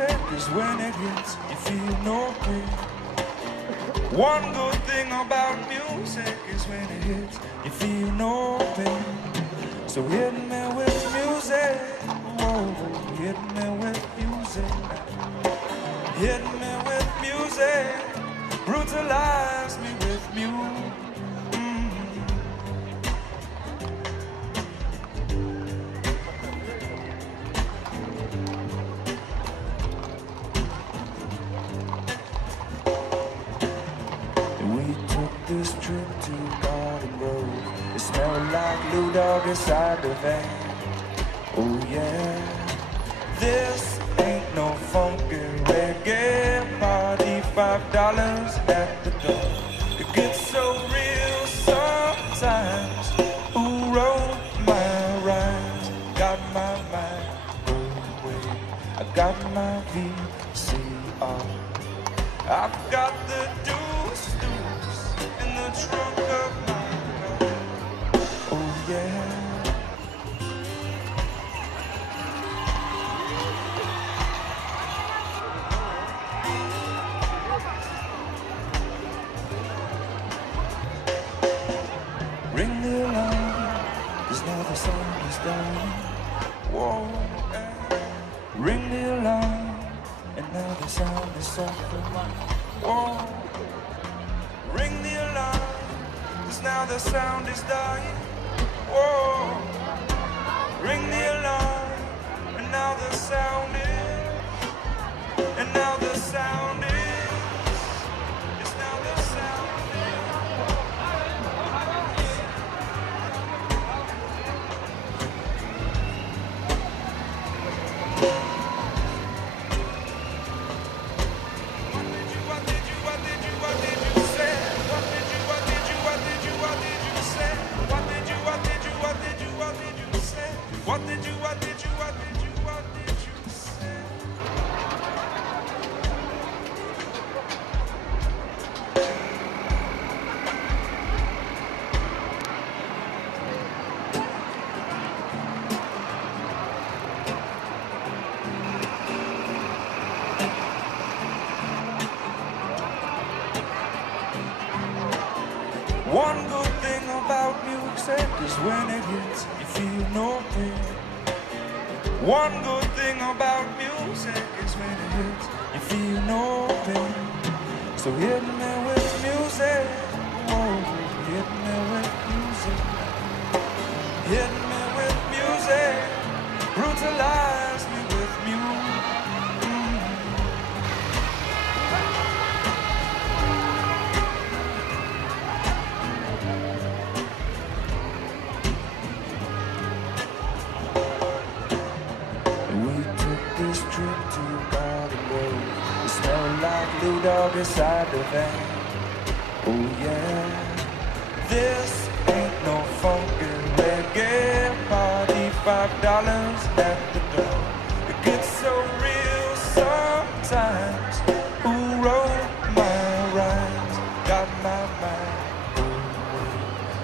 music is when it hits, you feel no pain. One good thing about music is when it hits, you feel no pain. So hit me with music, whoa, hit me with music. Hit me with music, brutalize me with music. This trip to Garden Grove, it smelled like Lou Dog inside the van. Oh yeah, this ain't no funky reggae party, $5 at the door. It gets so real sometimes. Who wrote my rhymes? Got my mind away. I got my VCR. I've got the deuce in the trunk of my car. Oh yeah. Ring the alarm, 'cause now the sun is down. Whoa, ring the alarm, and now the sound is softer. Whoa, ring the alarm, 'cause now the sound is dying. Whoa, ring the alarm, and now the sound is, and now the sound is, it's now the sound is. What did you say? One good thing about music is when it hits, you feel no pain. One good thing about music is when it hits, you feel no pain. So hit me with music, whoa, hit me with music. Hit me with music, brutalize me with music. This trip to Garden Grove, it smelled like Lou Dog inside the van. Oh yeah, this ain't no funky reggae party, $5 at the door. It gets so real sometimes. Who wrote my rhymes? Got my mind away.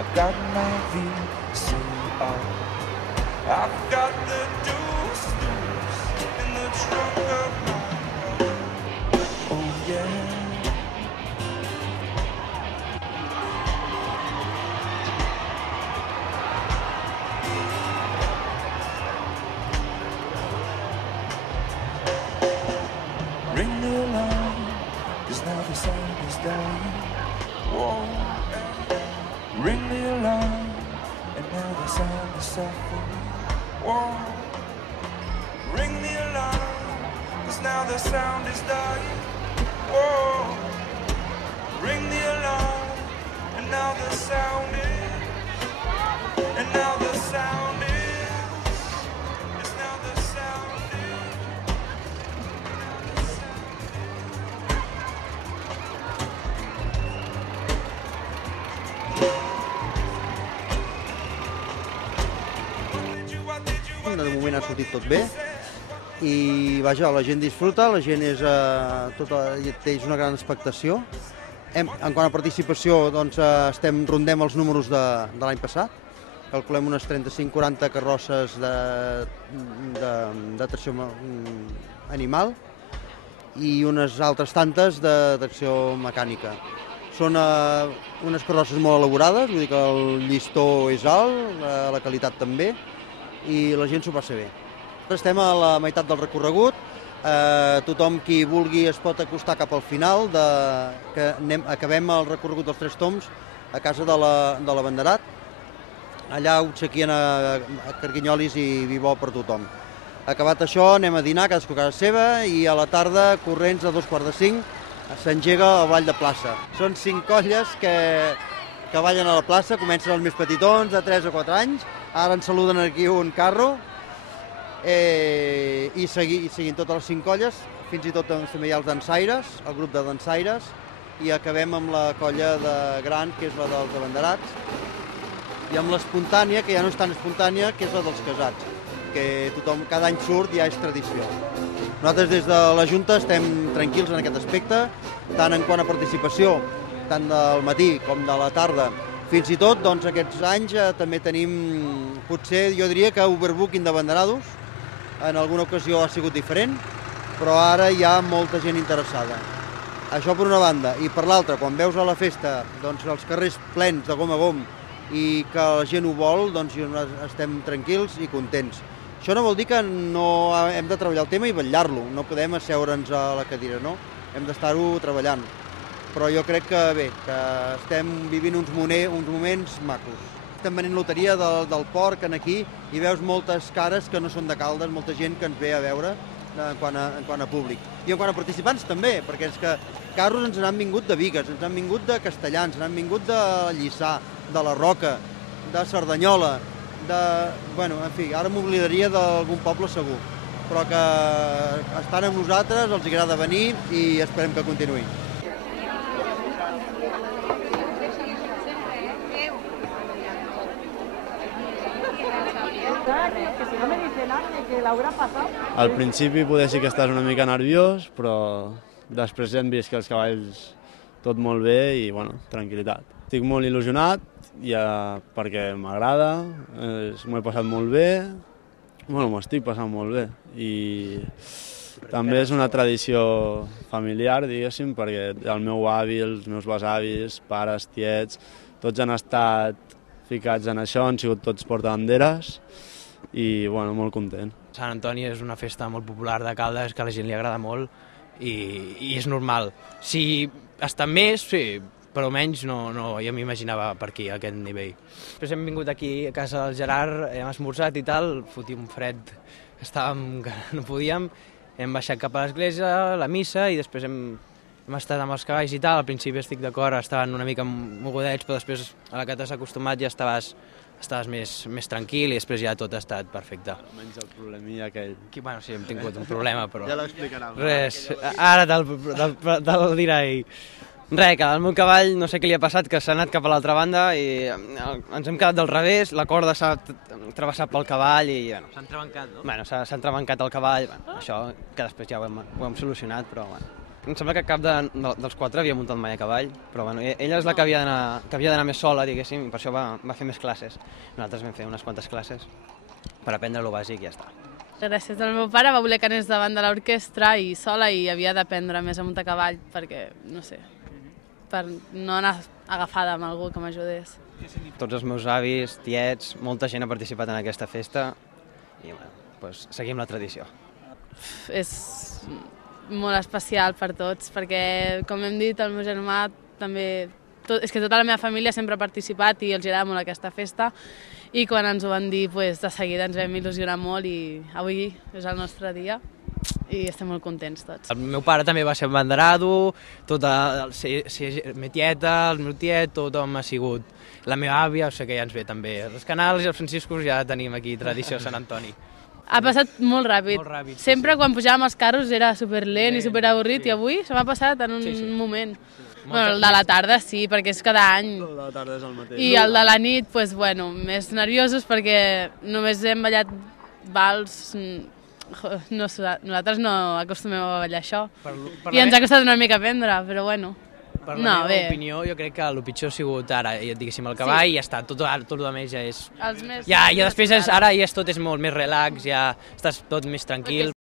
I got my VCR. I've got the deuce in the trunk of my car. Oh yeah. Ring the alarm, 'cause now the sun is dying. Whoa, ring the alarm, and now the sound is suffering. Whoa, ring the alarm, 'cause now the sound is dying. Whoa, ring the alarm, and now the sound is, and now the sound is, it's now the sound is. De moment ha sortit tot bé i vaja, la gent disfruta, la gent és, és una gran expectació. En quant a participació, doncs, rondem els números de l'any passat. Calculem unes 35-40 carrosses de tracció animal i unes altres tantes de tracció mecànica. Són unes carrosses molt elaborades, vull dir que el llistó és alt, la qualitat també, i la gent s'ho passa bé. Estem a la meitat del recorregut, tothom qui vulgui es pot acostar cap al final, que acabem el recorregut dels Tres Tombs a casa de l'Abanderat. Allà obsequien a carquinyolis i vi bo per tothom. Acabat això anem a dinar, cadascú a casa seva, i a la tarda, corrents a 4:45, s'engega el ball de plaça. Són 5 colles que ballen a la plaça, comencen els més petitons, de 3 a 4 anys, ara ens saluden aquí un carro, i seguint totes les 5 colles, fins i tot també hi ha els dansaires, el grup de dansaires, i acabem amb la colla de gran, que és la dels abanderats, i amb l'espontània, que ja no és tan espontània, que és la dels casats, que tothom cada any surt, ja és tradició. Nosaltres des de la Junta estem tranquils en aquest aspecte, tant en quant a participació, tant del matí com de la tarda. Fins i tot, doncs, aquests anys també tenim, potser, jo diria que overbooking d'abanderados. En alguna ocasió ha sigut diferent, però ara hi ha molta gent interessada. Això per una banda. I per l'altra, quan veus a la festa doncs, els carrers plens de gom a gom i que la gent ho vol, doncs estem tranquils i contents. Això no vol dir que no hem de treballar el tema i vetllar-lo. No podem asseure'ns a la cadira, no? Hem d'estar-ho treballant. Però jo crec que bé, que estem vivint uns moments macos. Estem venint loteria del port, aquí, i veus moltes cares que no són de Caldes, molta gent que ens ve a veure en quant a públic. I en quant a participants també, perquè és que carros ens n'han vingut de Bigues, ens han vingut de Castellà, ens n'han vingut de Lliçà, de la Roca, de Cerdanyola, en fi, ara m'oblidaria d'algun poble segur, però que estan amb nosaltres, els agrada venir i esperem que continuïn. Al principi poder sí que estàs una mica nerviós, però després hem vist que els cavalls tot molt bé i, bueno, tranquil·litat. Estic molt il·lusionat perquè m'agrada, m'ho he passat molt bé, m'ho estic passant molt bé i també és una tradició familiar, diguéssim, perquè el meu avi, els meus besavis, pares, tiets, tots han estat ficats en això, han sigut tots portabanderes i, bueno, molt content. Sant Antoni és una festa molt popular de Caldes, que a la gent li agrada molt i és normal. Si està més, sí, però menys no, jo m'imaginava per aquí, a aquest nivell. Després hem vingut aquí a casa del Gerard, hem esmorzat i tal, fotíem un fred, estàvem que no podíem, hem baixat cap a l'església, la missa, i després hem estat amb els cavalls i tal. Al principi estic d'acord, estaven una mica mogudets, però després, a la que t'has acostumat, ja estaves més tranquil i després ja tot ha estat perfecte. Almenys el problemilla aquell. Bueno, sí, hem tingut un problema, però... Ja l'explicarà. Res, ara te'l dirà ell. Res, que el meu cavall no sé què li ha passat, que s'ha anat cap a l'altra banda i ens hem quedat del revés, la corda s'ha travessat pel cavall i... S'ha entrebancat, no? Bueno, s'ha entrebancat el cavall, això que després ja ho hem solucionat, però bueno. Em sembla que cap dels 4 havia muntat mai a cavall, però bueno, ella és la que havia d'anar més sola, diguéssim, i per això va fer més classes. Nosaltres vam fer unes quantes classes per aprendre lo bàsic i ja està. Gràcies al meu pare va voler que anés davant de l'orquestra i sola i havia d'aprendre més a muntar a cavall perquè, no sé, per no anar agafada amb algú que m'ajudés. Tots els meus avis, tiets, molta gent ha participat en aquesta festa i bueno, doncs seguim la tradició. És molt especial per tots, perquè, com hem dit, el meu germà també... És que tota la meva família sempre ha participat i els agrada molt aquesta festa i quan ens ho van dir, de seguida ens vam il·lusionar molt i avui és el nostre dia i estem molt contents tots. El meu pare també va ser abanderado, tota la tieta, el meu tiet, tothom ha sigut. La meva àvia, o sigui que ja ens ve també. Els Canals i els Franciscos ja tenim aquí tradició a Sant Antoni. Ha passat molt ràpid. Sempre quan pujàvem als carros era superlent i superavorrit i avui se m'ha passat en un moment. Bueno, el de la tarda sí, perquè és cada any. El de la tarda és el mateix. I el de la nit, doncs, bueno, més nerviosos perquè només hem ballat vals. Nosaltres no acostumem a ballar això. I ens ha costat una mica aprendre, però bueno. Per la meva opinió, jo crec que el pitjor ha sigut ara, diguéssim, el cavall i ja està, tot el més ja és... Ja després ara ja tot és molt més relax, ja estàs tot més tranquil.